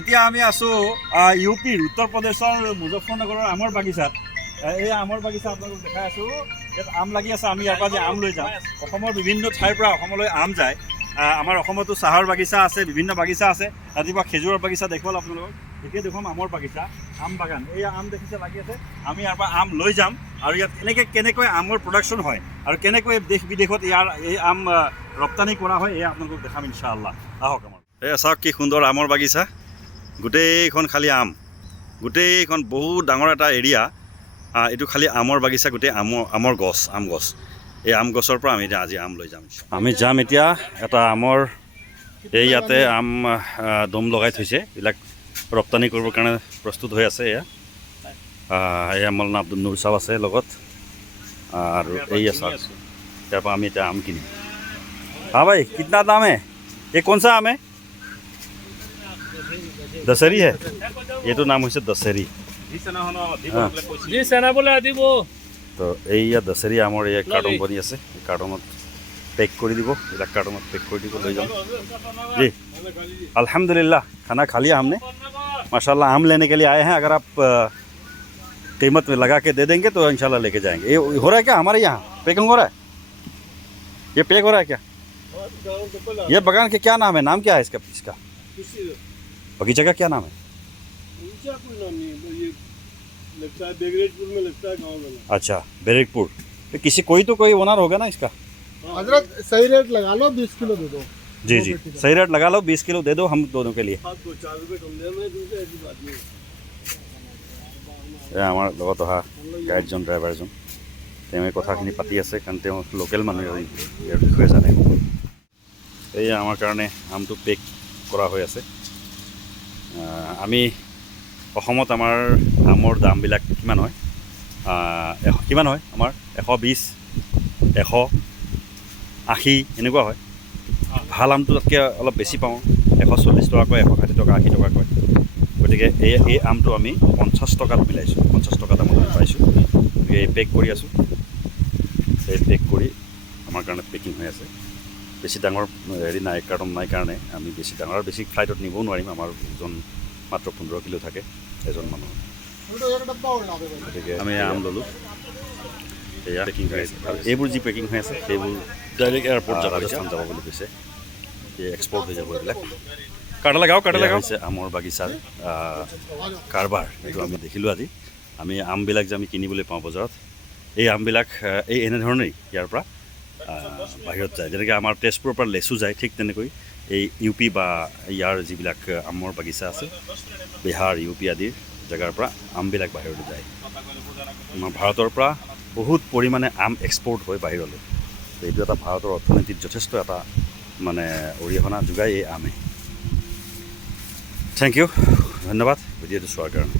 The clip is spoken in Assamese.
এতিয়া আমি আছোঁ ইউপিৰ উত্তৰ প্ৰদেশৰ মুজফ্ফৰনগৰৰ আমৰ বাগিচাত। এই আমৰ বাগিচা আপোনালোকক দেখাই আছোঁ। ইয়াত আম লাগি আছে, আমি ইয়াৰ পৰা যে আম লৈ যাম। অসমৰ বিভিন্ন ঠাইৰ পৰা অসমলৈ আম যায়। আমাৰ অসমতো চাহৰ বাগিচা আছে, বিভিন্ন বাগিচা আছে। ৰাতিপুৱা খেজুৰৰ বাগিচা দেখুৱাল আপোনালোকক। এতিয়া দেখুৱাম আমৰ বাগিচা, আম বাগান। এই আম দেখিছে লাগি আছে, আমি ইয়াৰ পৰা আম লৈ যাম আৰু ইয়াত কেনেকৈ আমৰ প্ৰডাকশ্যন হয় আৰু কেনেকৈ দেশ বিদেশত এই আম ৰপ্তানি কৰা হয়, এয়া আপোনালোকক দেখাম ইনশাআল্লাহ। আহক আমাৰ। এয়া চাওক কি সুন্দৰ আমৰ বাগিচা, গোটেইখন খালী আম, গোটেইখন বহুত ডাঙৰ এটা এৰিয়া। এইটো খালী আমৰ বাগিচা, গোটেই আমৰ গছ, আম গছ। এই আম গছৰ পৰা আমি এতিয়া আজি আম লৈ যাম। আমি যাম এতিয়া এটা আমৰ, এই ইয়াতে আম দম লগাই থৈছে, এইবিলাক ৰপ্তানি কৰিবৰ কাৰণে প্ৰস্তুত হৈ আছে। এয়া মৌলানা আব্দুল নুৰ চাহ আছে লগত, আৰু এই আছে। ইয়াৰ পৰা আমি এতিয়া আম কিনিম। हाँ भाई, कितना दाम है? ये कौन सा आम है? दशहरी है। ये तो नाम है दशहरी। तो এইয়া দশহৰী আমৰ এই কাৰ্টন বনি আছে, কাৰ্টনত পেক কৰি দিব, এইবিলাক কাৰ্টনত পেক কৰি দিব, লৈ যাম। जी अल्हम्दुलिल्लाह, खाना खा लिया हमने माशाल्लाह। आम लेने के लिए आए हैं, अगर आप कीमत में लगा के दे देंगे तो इंशाल्लाह लेके जाएंगे। ये हो रहा है क्या हमारे यहाँ पैकिंग हो रहा है? ये पैक हो रहा है क्या? ये बगान के क्या नाम है? नाम क्या है इसका बगीचा का क्या नाम है? लगता है बेगरेजपुर में, लगता है गाँव में। अच्छा, बैरेकपुर। कोई तो कोई ओनर होगा ना इसका। हजरत सही रेट लगा लो, 20 किलो दे दो। जी जी, सही रेट लगा लो, 20 किलो दे दो हम दोनों के लिए। आपको 4 रुपये कम दे, मैं तुमसे ऐसी बात नहीं। আমাৰ লগত অহা গাইডজন, ড্ৰাইভাৰজন, তেওঁ এই কথাখিনি পাতি আছে, কাৰণ তেওঁ লোকেল মানুহ, ইয়াৰ বিষয়ে জানে। এয়া আমাৰ কাৰণে আমটো পেক কৰা হৈ আছে। আমি অসমত আমাৰ আমৰ দামবিলাক কিমান হয়? কিমান হয় আমাৰ? 120, 180 এনেকুৱা হয়। ভাল আমটো তাতকৈ অলপ বেছি পাওঁ, 140 টকাকৈ, 160 টকা, 80 টকাকৈ। গতিকে এই আমটো আমি 50 টকাত মিলাইছোঁ, 50 টকা দামত আমি পাইছোঁ। এই পেক কৰি আছোঁ, এই পেক কৰি আমাৰ কাৰণে পেকিং হৈ আছে। বেছি ডাঙৰ হেৰি নাই, কাৰ্টন নাই কাৰণে আমি বেছি ডাঙৰ আৰু বেছি ফ্লাইটত নিবও নোৱাৰিম। আমাৰ ওজন মাত্ৰ 15 কিলো থাকে এজন মানুহৰ। গতিকে আমি আম ল'লোঁ, এয়া পেকিং হৈ আছে। আৰু এইবোৰ যি পেকিং হৈ আছে সেইবোৰ ডাইৰেক্ট এয়াৰপৰ্ট যাব, ৰাজস্থান যাব বুলি কৈছে। এই এক্সপৰ্ট হৈ যাব এইবিলাক। কাটা লগাও হৈছে আমৰ বাগিচাৰ কাৰবাৰ। এইটো আমি দেখিলোঁ আজি। আমি আমবিলাক যে আমি কিনিবলৈ পাওঁ বজাৰত, এই আমবিলাক এনেধৰণেই ইয়াৰ পৰা বাহিৰত যায়। যেনেকৈ আমাৰ তেজপুৰৰ পৰা লেচু যায়, ঠিক তেনেকৈ এই ইউ পি বা ইয়াৰ যিবিলাক আমৰ বাগিচা আছে, বিহাৰ, ইউ পি আদিৰ জেগাৰ পৰা আমবিলাক বাহিৰলৈ যায়। আমাৰ ভাৰতৰ পৰা বহুত পৰিমাণে আম এক্সপৰ্ট হয় বাহিৰলৈ। এইটো এটা ভাৰতৰ অৰ্থনীতিত যথেষ্ট এটা মানে অৰিহণা যোগায় এই আমে। থেংক ইউ, ধন্যবাদ ভিডিঅ'টো চোৱাৰ কাৰণে।